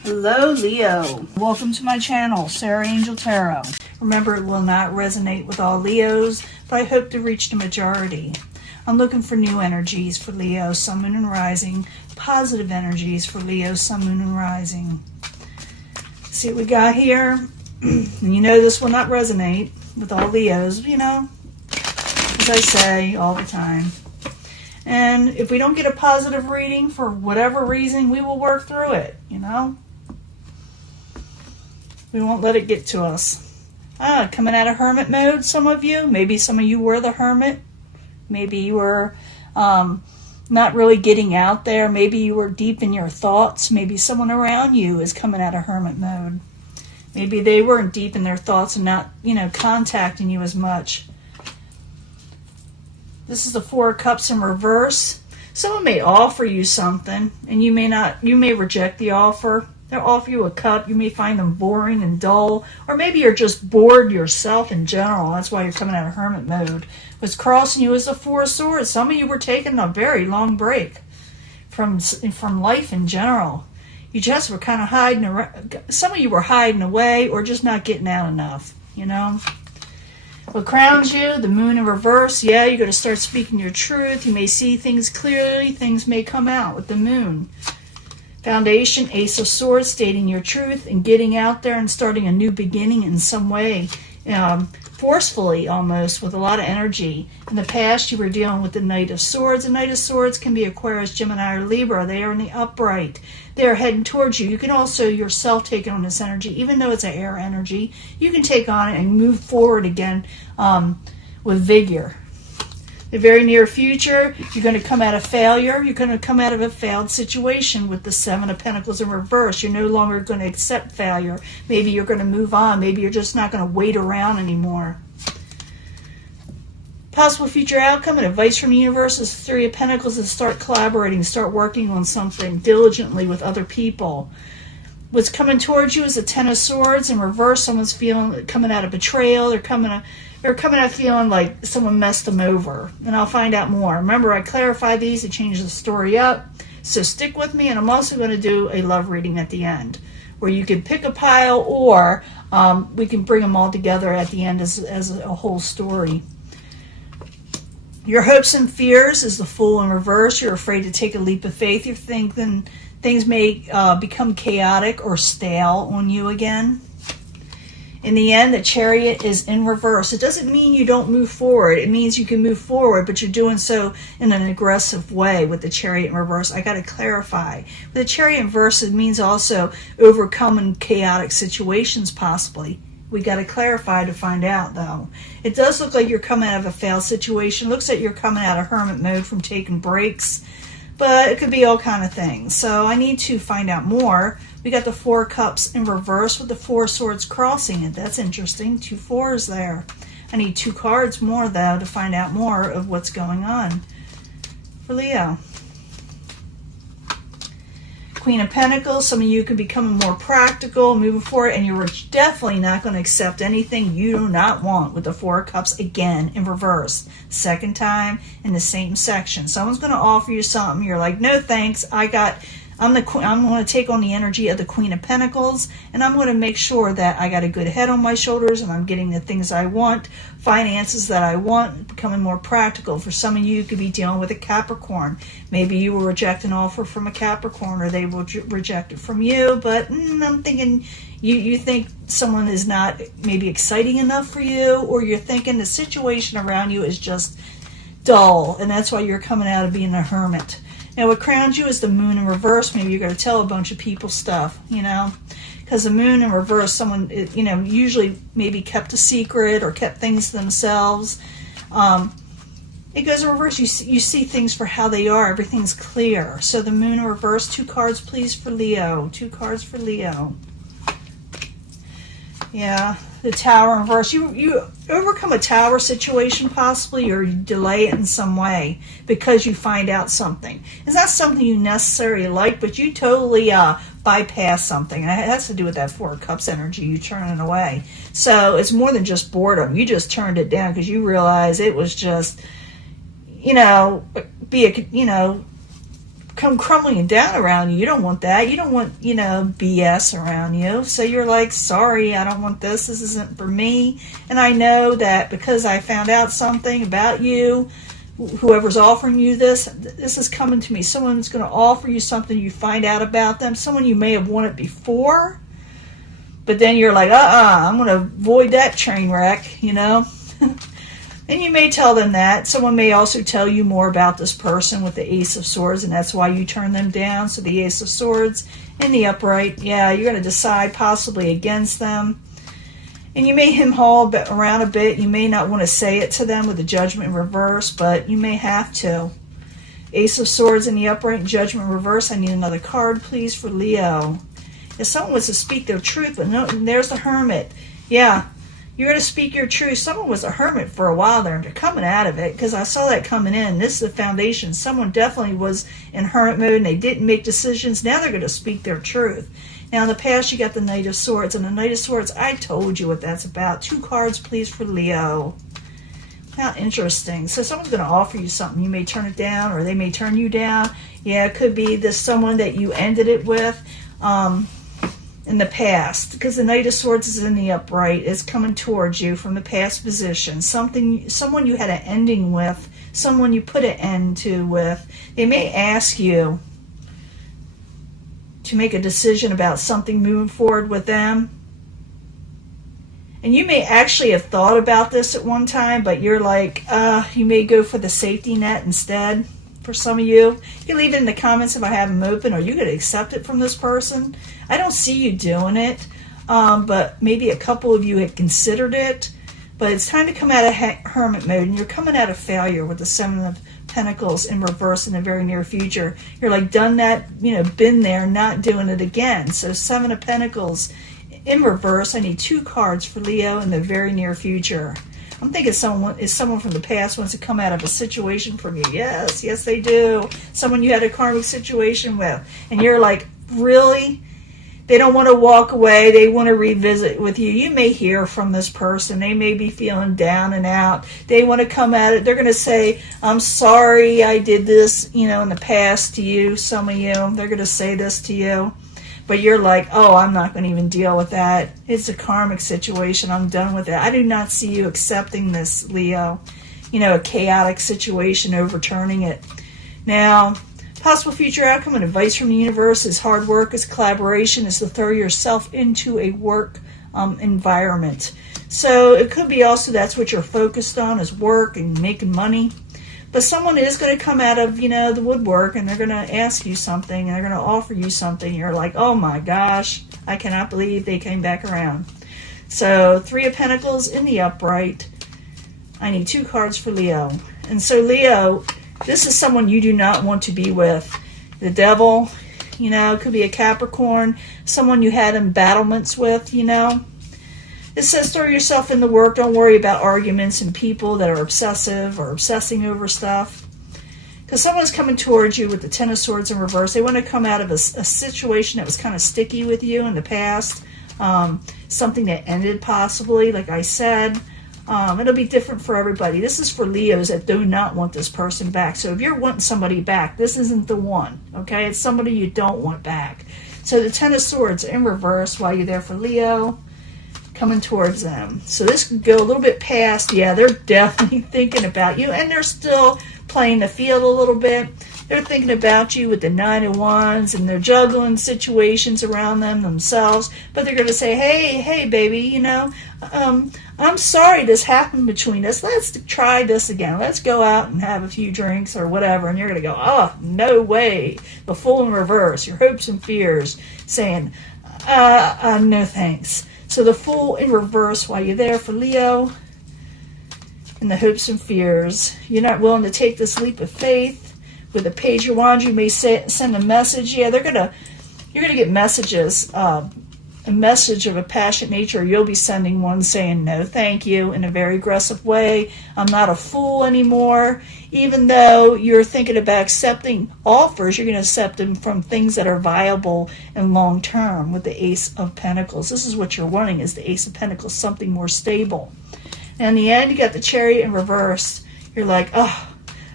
Hello Leo, welcome to my channel, Sarah Angel Tarot. Remember, it will not resonate with all Leos, but I hope to reach the majority. I'm looking for new energies for Leo, Sun, Moon, and Rising. Positive energies for Leo, Sun, Moon, and Rising. See what we got here? And you know this will not resonate with all Leos, you know, as I say all the time. And if we don't get a positive reading for whatever reason, we will work through it, you know. We won't let it get to us. Coming out of hermit mode, some of you. Maybe some of you were the hermit. Maybe you were not really getting out there. Maybe you were deep in your thoughts. Maybe someone around you is coming out of hermit mode. Maybe they weren't deep in their thoughts and not, you know, contacting you as much. This is the Four of Cups in reverse. Someone may offer you something, and you may reject the offer. They'll offer you a cup. You may find them boring and dull, or maybe you're just bored yourself in general. That's why you're coming out of hermit mode. What's crossing you is the Four of Swords. Some of you were taking a very long break from life in general. You just were kind of hiding around. Some of you were hiding away or just not getting out enough, you know. What crowns you? The Moon in reverse. Yeah, you're going to start speaking your truth. You may see things clearly. Things may come out with the Moon. Foundation, Ace of Swords, stating your truth and getting out there and starting a new beginning in some way. Forcefully almost, with a lot of energy. In the past, you were dealing with the Knight of Swords. The Knight of Swords can be Aquarius, Gemini, or Libra. They are in the upright. They are heading towards you. You can also yourself take on this energy. Even though it's an air energy, you can take on it and move forward again with vigor. The very near future, you're going to come out of failure. You're going to come out of a failed situation with the Seven of Pentacles in reverse. You're no longer going to accept failure. Maybe you're going to move on. Maybe you're just not going to wait around anymore. Possible future outcome and advice from the universe is Three of Pentacles, to start collaborating, start working on something diligently with other people. What's coming towards you is the Ten of Swords in reverse. Someone's coming out of betrayal. They're coming out feeling like someone messed them over. And I'll find out more. Remember, I clarify these to change the story up. So stick with me, and I'm also going to do a love reading at the end, where you can pick a pile, or we can bring them all together at the end as a whole story. Your hopes and fears is the Fool in reverse. You're afraid to take a leap of faith. You're thinking things may become chaotic or stale on you again. In the end, the Chariot is in reverse. It doesn't mean you don't move forward. It means you can move forward, but you're doing so in an aggressive way with the Chariot in reverse. I got to clarify. With the Chariot in reverse, it means also overcoming chaotic situations possibly. We got to clarify to find out, though. It does look like you're coming out of a failed situation. It looks like you're coming out of hermit mode from taking breaks. But it could be all kind of things. So I need to find out more. We got the Four Cups in reverse with the Four Swords crossing it. That's interesting. 2 4s there. I need 2 cards more, though, to find out more of what's going on for Leo. Queen of Pentacles. Some of you could be becoming more practical, moving forward, and you're definitely not going to accept anything you do not want with the Four of Cups again in reverse. Second time in the same section. Someone's going to offer you something. You're like, no thanks. I'm going to take on the energy of the Queen of Pentacles, and I'm going to make sure that I got a good head on my shoulders and I'm getting the things I want, finances that I want, becoming more practical. For some of you, you could be dealing with a Capricorn. Maybe you will reject an offer from a Capricorn, or they will reject it from you, but I'm thinking you think someone is not maybe exciting enough for you, or you're thinking the situation around you is just dull, and that's why you're coming out of being a hermit. Now, what crowns you is the Moon in reverse. Maybe you're going to tell a bunch of people stuff, you know, because the Moon in reverse, someone, you know, usually maybe kept a secret or kept things to themselves. It goes in reverse. You see things for how they are. Everything's clear. So the Moon in reverse, 2 cards, please, for Leo. 2 cards for Leo. Yeah, the Tower in reverse. You overcome a tower situation possibly, or you delay it in some way because you find out something. It's not something you necessarily like, but you totally bypass something. And it has to do with that Four of Cups energy. You turn it away. So it's more than just boredom. You just turned it down because you realize it was just, you know, come crumbling down around you. You don't want that. You don't want, BS around you. So you're like, sorry, I don't want this. This isn't for me. And I know that because I found out something about you, whoever's offering you this is coming to me. Someone's going to offer you something, you find out about them. Someone you may have wanted before, but then you're like, I'm going to avoid that train wreck, And you may tell them that. Someone may also tell you more about this person with the Ace of Swords, and that's why you turn them down. So the Ace of Swords in the upright, you're going to decide possibly against them. And you may hem-haw around a bit. You may not want to say it to them with the Judgment in reverse, but you may have to. Ace of Swords in the upright and Judgment in reverse. I need another card, please, for Leo. If someone was to speak their truth, but no, there's the Hermit. Yeah. You're going to speak your truth. Someone was a hermit for a while there, and they're coming out of it because I saw that coming in. This is the foundation. Someone definitely was in hermit mode, and they didn't make decisions. Now they're going to speak their truth. Now, in the past, you got the Knight of Swords, and the Knight of Swords, I told you what that's about. 2 cards, please, for Leo. How interesting. So someone's going to offer you something. You may turn it down, or they may turn you down. Yeah, it could be this someone that you ended it with. In the past, because the Knight of Swords is in the upright, it's coming towards you from the past position. Someone you had an ending with, someone you put an end to with. They may ask you to make a decision about something moving forward with them. And you may actually have thought about this at one time, but you're like, you may go for the safety net instead. For some of you, you can leave it in the comments if I have them open, or you could accept it from this person. I don't see you doing it, but maybe a couple of you had considered it. But it's time to come out of hermit mode, and you're coming out of failure with the 7 of Pentacles in reverse in the very near future. You're like, done that, been there, not doing it again. So 7 of Pentacles in reverse. I need 2 cards for Leo in the very near future. I'm thinking someone from the past wants to come out of a situation from you. Yes, they do. Someone you had a karmic situation with. And you're like, really? They don't want to walk away. They want to revisit with you. You may hear from this person. They may be feeling down and out. They want to come at it. They're going to say, I'm sorry I did this, in the past to you, some of you. They're going to say this to you. But you're like, I'm not going to even deal with that. It's a karmic situation. I'm done with it. I do not see you accepting this, Leo. A chaotic situation, overturning it. Now, possible future outcome and advice from the universe is hard work, is collaboration, is to throw yourself into a work environment. So it could be also that's what you're focused on, is work and making money. But someone is going to come out of, the woodwork, and they're going to ask you something, and they're going to offer you something. You're like, oh my gosh, I cannot believe they came back around. So 3 of Pentacles in the upright. I need 2 cards for Leo. And so Leo, this is someone you do not want to be with. The Devil, it could be a Capricorn, someone you had embattlements with, It says throw yourself in the work. Don't worry about arguments and people that are obsessive or obsessing over stuff. Because someone's coming towards you with the 10 of Swords in reverse. They want to come out of a situation that was kind of sticky with you in the past. Something that ended possibly, like I said. It'll be different for everybody. This is for Leos that do not want this person back. So if you're wanting somebody back, this isn't the one. Okay? It's somebody you don't want back. So the 10 of Swords in reverse while you're there for Leo. Coming towards them. So this could go a little bit past. Yeah, they're definitely thinking about you, and they're still playing the field a little bit. They're thinking about you with the 9 of Wands, and they're juggling situations around themselves, but they're going to say, hey, baby, I'm sorry this happened between us. Let's try this again. Let's go out and have a few drinks or whatever. And you're going to go, oh, no way. The Fool in reverse, your hopes and fears, saying, no thanks. So the Fool in reverse while you're there for Leo. And the hopes and fears. You're not willing to take this leap of faith. With the Page of Wands, you may send a message. Yeah, you're gonna get messages. A message of a passionate nature. You'll be sending one saying no thank you in a very aggressive way. I'm not a fool anymore. Even though you're thinking about accepting offers, you're going to accept them from things that are viable and long term with the Ace of Pentacles. This is what you're wanting, is the Ace of Pentacles, something more stable. And in the end, you got the Chariot in reverse. You're like,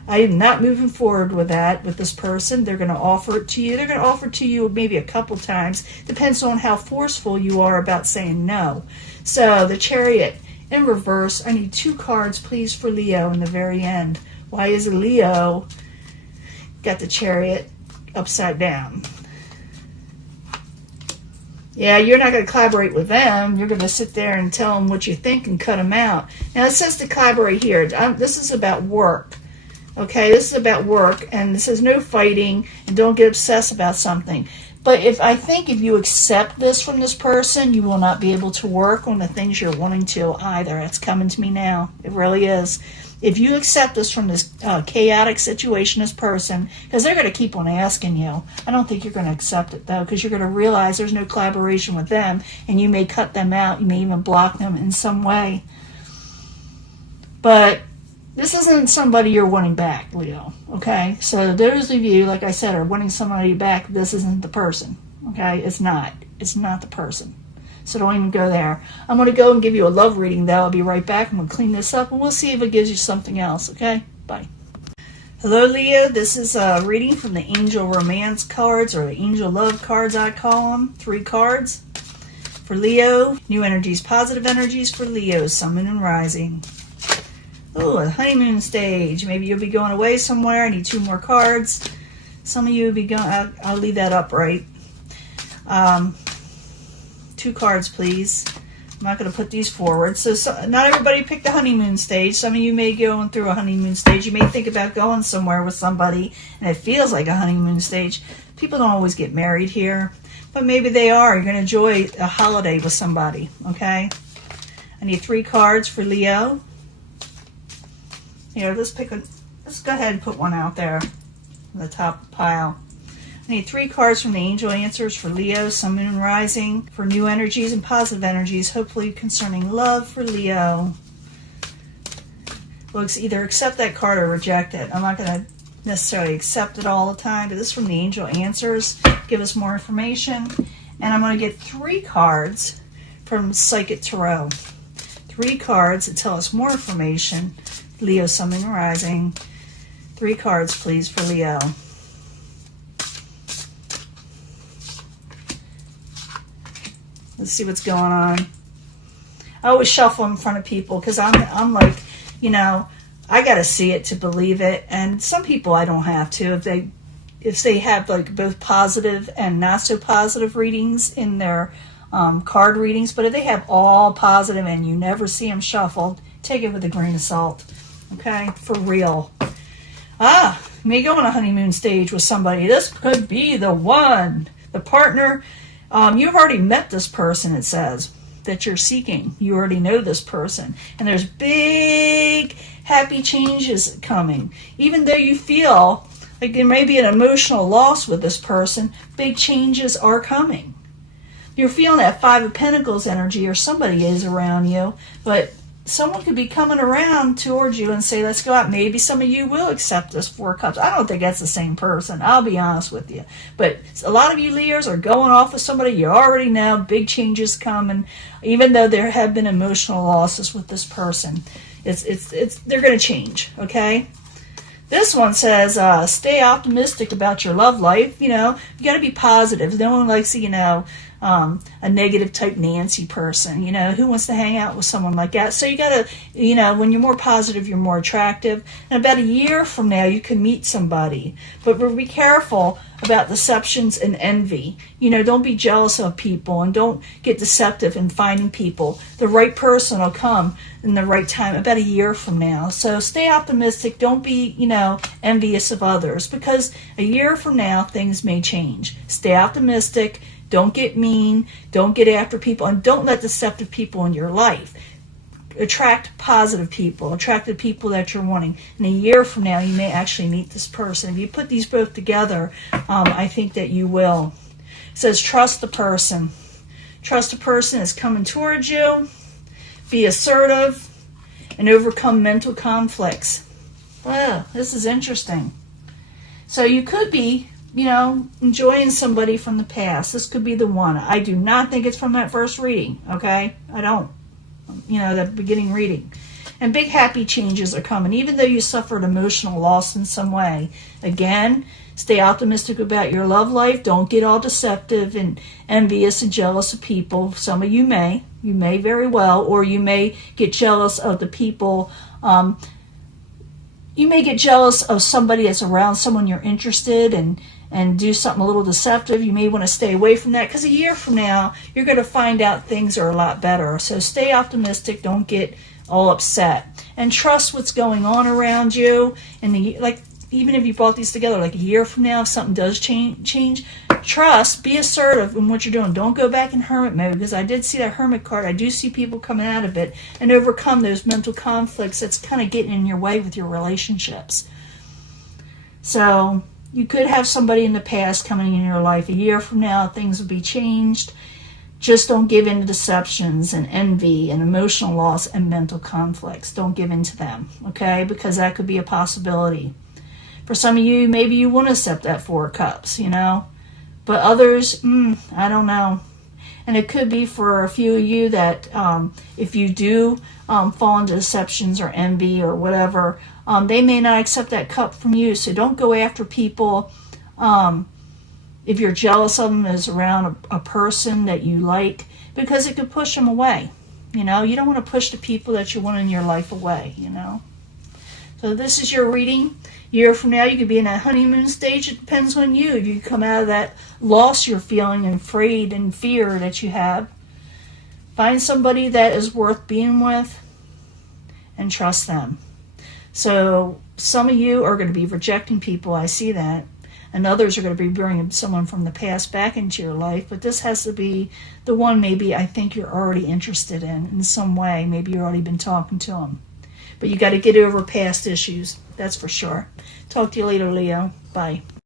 I am not moving forward with that with this person. They're going to offer it to you. They're going to offer it to you maybe a couple times. Depends on how forceful you are about saying no. So the Chariot in reverse. I need 2 cards, please, for Leo in the very end. Why is Leo got the Chariot upside down? Yeah, you're not going to collaborate with them. You're going to sit there and tell them what you think and cut them out. Now, it says to collaborate here. This is about work. Okay, this is about work. And it says no fighting and don't get obsessed about something. But I think if you accept this from this person, you will not be able to work on the things you're wanting to either. It's coming to me now. It really is. If you accept this from this chaotic situation, this person, because they're going to keep on asking you. I don't think you're going to accept it, though, because you're going to realize there's no collaboration with them, and you may cut them out. You may even block them in some way. But this isn't somebody you're wanting back, Leo, okay? So those of you, like I said, are wanting somebody back, this isn't the person, okay? It's not. It's not the person. So don't even go there. I'm going to go and give you a love reading, though. I'll be right back. I'm going to clean this up, and we'll see if it gives you something else, okay? Bye. Hello, Leo. This is a reading from the Angel Romance cards, or the Angel Love cards, I call them. 3 cards for Leo. New energies, positive energies for Leo, Sun, Moon, and Rising. Oh, a honeymoon stage. Maybe you'll be going away somewhere. I need 2 more cards. Some of you will be going... I'll leave that up, right? 2 cards, please. I'm not going to put these forward. So not everybody picked the honeymoon stage. Some of you may be going through a honeymoon stage. You may think about going somewhere with somebody, and it feels like a honeymoon stage. People don't always get married here, but maybe they are. You're going to enjoy a holiday with somebody, okay? I need 3 cards for Leo. Here, let's go ahead and put one out there in the top pile. I need 3 cards from the Angel Answers for Leo, Sun, Moon, and Rising, for new energies and positive energies, hopefully concerning love for Leo. Well, either accept that card or reject it. I'm not going to necessarily accept it all the time, but this is from the Angel Answers. Give us more information. And I'm going to get 3 cards from Psychic Tarot. 3 cards that tell us more information. Leo, Sun, Moon, and Rising. 3 cards, please, for Leo. Let's see what's going on. I always shuffle in front of people because I'm like, you know, I got to see it to believe it. And some people I don't have to. If they have like both positive and not so positive readings in their card readings, but if they have all positive and you never see them shuffled, take it with a grain of salt. Okay, for real. You may go on a honeymoon stage with somebody. This could be the one, the partner. You've already met this person, it says, that you're seeking. You already know this person. And there's big, happy changes coming. Even though you feel like there may be an emotional loss with this person, big changes are coming. You're feeling that 5 of Pentacles energy, or somebody is around you, but someone could be coming around towards you and say, let's go out. Maybe some of you will accept this 4 of Cups. I don't think that's the same person. I'll be honest with you. But a lot of you Leos are going off with somebody you already know. Big changes coming. Even though there have been emotional losses with this person, they're going to change, okay? This one says, stay optimistic about your love life. You know, you got to be positive. No one likes, a negative type Nancy person. You know, who wants to hang out with someone like that? So you got to, when you're more positive, you're more attractive. And about a year from now, you can meet somebody. But be careful about deceptions and envy. Don't be jealous of people and don't get deceptive in finding people. The right person will come in the right time about a year from now. So stay optimistic. Don't be, envious of others, because a year from now, things may change. Stay optimistic. Don't get mean. Don't get after people. And don't let deceptive people in your life. Attract positive people. Attract the people that you're wanting. And a year from now, you may actually meet this person. If you put these both together, I think that you will. It says, trust the person. Trust the person is coming towards you. Be assertive and overcome mental conflicts. Wow, this is interesting. So you could be, enjoying somebody from the past. This could be the one. I do not think it's from that first reading, okay? I don't. The beginning reading. And big happy changes are coming, even though you suffered emotional loss in some way. Again, stay optimistic about your love life. Don't get all deceptive and envious and jealous of people. Some of you may very well, or you may get jealous of the people. You may get jealous of somebody that's around someone you're interested in and do something a little deceptive. You may want to stay away from that, because a year from now, you're going to find out things are a lot better. So stay optimistic. Don't get all upset. And trust what's going on around you. And even if you brought these together, like a year from now, if something does change, trust, be assertive in what you're doing. Don't go back in hermit mode, because I did see that hermit card. I do see people coming out of it and overcome those mental conflicts that's kind of getting in your way with your relationships. So you could have somebody in the past coming in your life. A year from now, things will be changed. Just don't give in to deceptions and envy and emotional loss and mental conflicts. Don't give in to them, okay? Because that could be a possibility. For some of you, maybe you want to accept that Four of Cups, But others, I don't know. And it could be for a few of you that if you do fall into deceptions or envy or whatever, they may not accept that cup from you. So don't go after people. If you're jealous of them as around a person that you like, because it could push them away. You don't want to push the people that you want in your life away, So this is your reading. A year from now, you could be in that honeymoon stage. It depends on you. If you come out of that loss you're feeling and afraid and fear that you have, find somebody that is worth being with and trust them. So some of you are going to be rejecting people. I see that. And others are going to be bringing someone from the past back into your life. But this has to be the one maybe I think you're already interested in some way. Maybe you've already been talking to them. But you got to get over past issues. That's for sure. Talk to you later, Leo. Bye.